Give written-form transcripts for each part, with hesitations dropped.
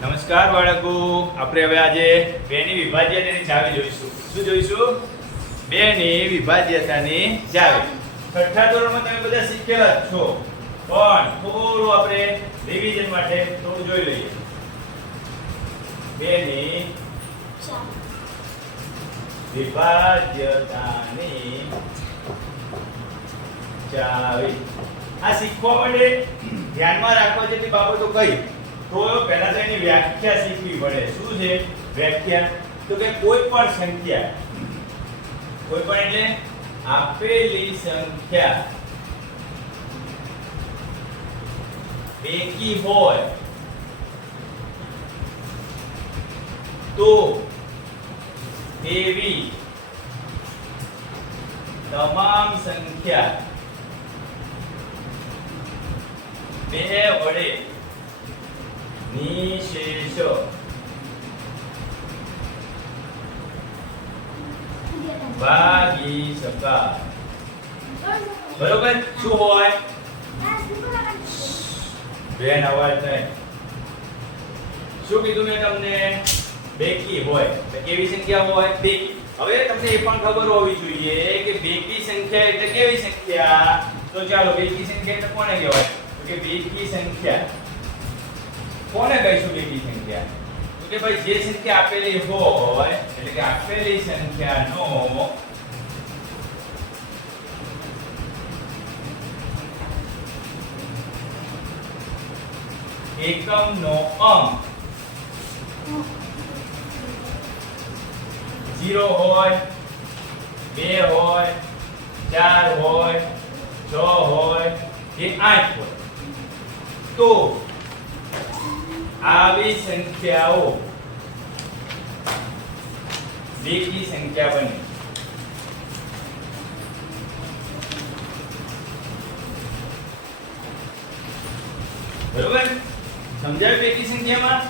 નમસ્કાર બાળકો, આપણે હવે આજે બેની વિભાજ્યતાની ચાવી જોઈશું. શું જોઈશું? બેની વિભાજ્યતાની ચાવી. છઠ્ઠા ધોરણમાં તમે બધા શીખેલા જ છો, પણ થોડું આપણે રિવિઝન માટે થોડું જોઈ લઈએ. બેની વિભાજ્યતાની ચાવી. આ શીખવા માટે ધ્યાનમાં રાખવા જેટલી બાબતો કઈ, તો પહેલા તો એની વ્યાખ્યા શીખવી પડે. શું છે વ્યાખ્યા? તો કે કોઈ પણ સંખ્યા, કોઈ પણ એટલે આપેલી સંખ્યા બેકી હોય તો એવી તમામ સંખ્યા બે વડે નિશેષ ભાગી શકાય. બરોબર? શું હોય? બેન અવાજ નહીં. શું કીધું મેં તમને? બેકી હોય. કેવી સંખ્યા હોય? બેકી. હવે તમને એ પણ ખબર હોવી જોઈએ કે બેકી સંખ્યા એટલે કેવી સંખ્યા. તો ચાલો, બેકી સંખ્યા એટલે કોને કહેવાય? તો કે બેકી સંખ્યા કોને કહીશું? બેકી સંખ્યા તો કે ભાઈ જે સંખ્યા આપેલી હોય, એટલે કે આપેલી સંખ્યાનો એકમનો અંક 0 હોય, 2 હોય, 4 હોય, 6 હોય કે 8 હોય, તો આવી સંખ્યાઓ બેકી સંખ્યા બને. બરોબર? સમજાયું? બેકી સંખ્યામાં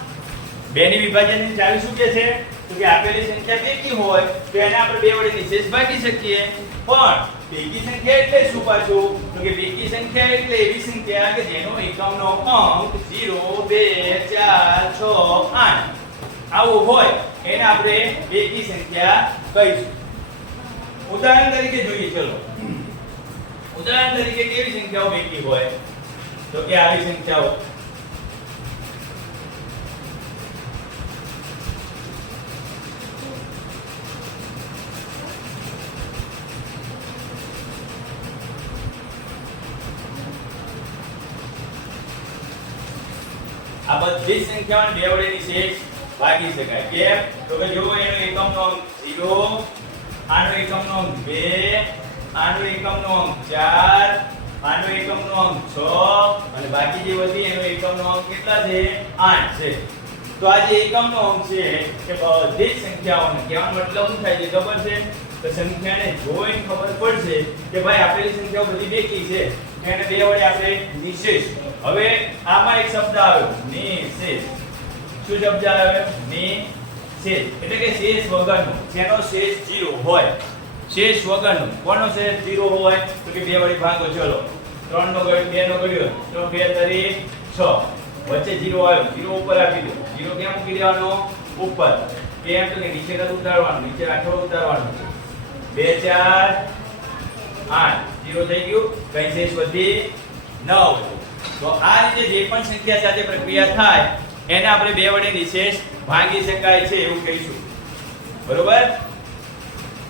બેની વિભાજનની ચાવી શું કે છે? તો કે આપેલી સંખ્યા બેકી હોય તો એને આપણે બે વડે નિશેષ ભાગી શકીએ. પણ બેકી સંખ્યા એટલે શું પાછું? તો કે બેકી સંખ્યા એટલે એવી સંખ્યા કે જેનો એકમનો અંક 0, 2, 4, 6, 8 આવો હોય એને આપણે બેકી સંખ્યા કહીશું. ઉદાહરણ તરીકે જોઈએ. ચલો, ઉદાહરણ તરીકે કેવી સંખ્યાઓ બેકી હોય? તો કે આવી સંખ્યાઓ આ બધી સંખ્યાઓને બે વડે નિશેષ ભાગી શકાય. કેમ? તો કે જો એનો એકમનો અંક 0, આનો એકમનો અંક 2, આનો એકમનો અંક 4, આનો એકમનો અંક 6 અને બાકી જે વધી એનો એકમનો અંક કેટલા છે? 8 છે. તો આ જે એકમનો અંક છે કે બધી સંખ્યાઓને કહેવાનો મતલબ શું થાય છે ખબર છે? તો સંખ્યાને જોઈને ખબર પડશે કે ભાઈ આપેલી સંખ્યાઓ બધી બેકી છે, એને બે વડે આપણે નિશેષ. હવે આમાં એક શબ્દ આવ્યો નિશેષ. શું શબ્દ આવ્યો? નિશેષ એટલે કે શેષ વગરનો. જેનો શેષ 0 હોય, શેષ વગરનો. કોનો શેષ 0 હોય? તો કે બે વડે ભાગો. ચલો, 3 નો ગણ્યો, 2 નો ગણ્યો, તો 2 તરી 6, વચ્ચે 0 આવ્યો, 0 ઉપર આપી દો. 0 ક્યાં મૂકી દેવાનો? ઉપર. કેમ? તો કે નીચે નથી ઉતારવાનું, નીચે આખો ઉતારવાનું. 2 4 8 0 થઈ ગયું. કઈ શેષ વધી? 9. તો આ રીતે જે પણ સંખ્યા સાથે પ્રક્રિયા થાય એને આપણે બે વડે નિશેષ ભાગી શકાય છે એવું કહીશું. બરોબર?